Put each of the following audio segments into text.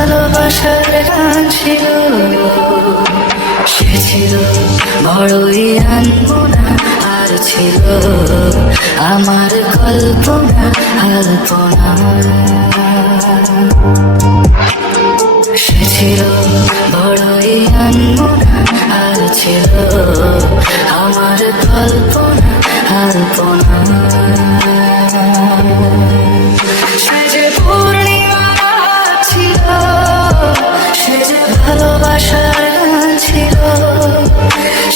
ভালোবাসার গান ছিল, সে ছিল বড়ই আনমনা, আর ছিল আমার কল্পনা আলপনা। সে ছিল বড়ই আনমনা, আর ছিল আমার কল্পনা আলপনা। সে যে পূর্ণিমা ছিল, সে যে ভালোবাসার গান ছিল,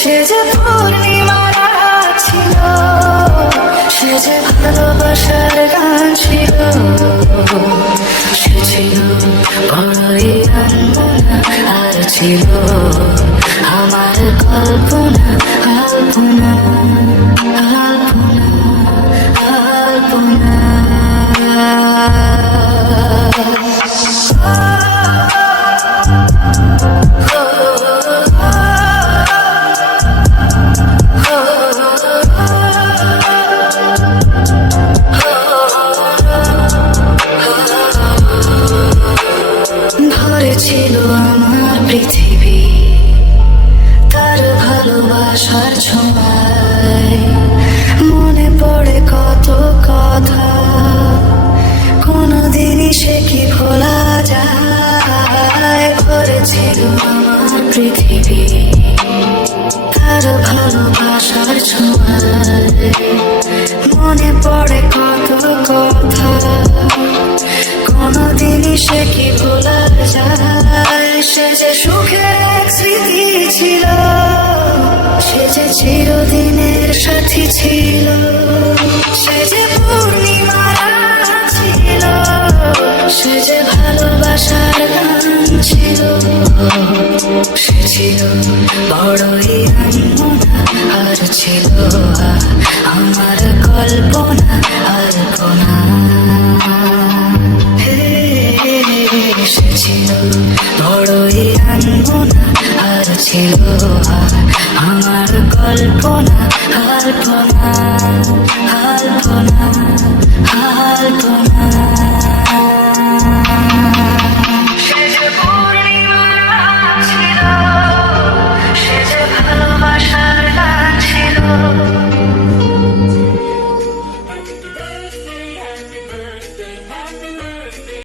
সে যে পূর্ণিমা ছিল, সে যে ভালোবাসার গান ছিল। সে ছিল বড়ই আনমনা, আর ছিল আমার কল্পনা আলপনা আলপনা আলপনা। ছিল আমার পৃথিবী তার ভালোবাসার ছোঁয়ায়, মনে পড়ে কত কথা, কোনদিনই সে কি ভোলা যায়। ভরেছিল আমার পৃথিবী তার ভালোবাসার ছোঁয়ায়, মনে পড়ে কত কথা, কোনদিনই সে কি ভোলা যায়। সে যে সুখের এক স্মৃতি ছিল, সে যে চিরদিনের সাথী ছিল, সে যে পূর্ণিমা ছিল, সে যে ভালোবাসার গান ছিল। সে ছিল বড়ই আনমনা, আর ছিল আমার কল্পনা আলপনা। সে ছিল বড়ই আনমনা, আর ছিল আমার কল্পনা আলপনা।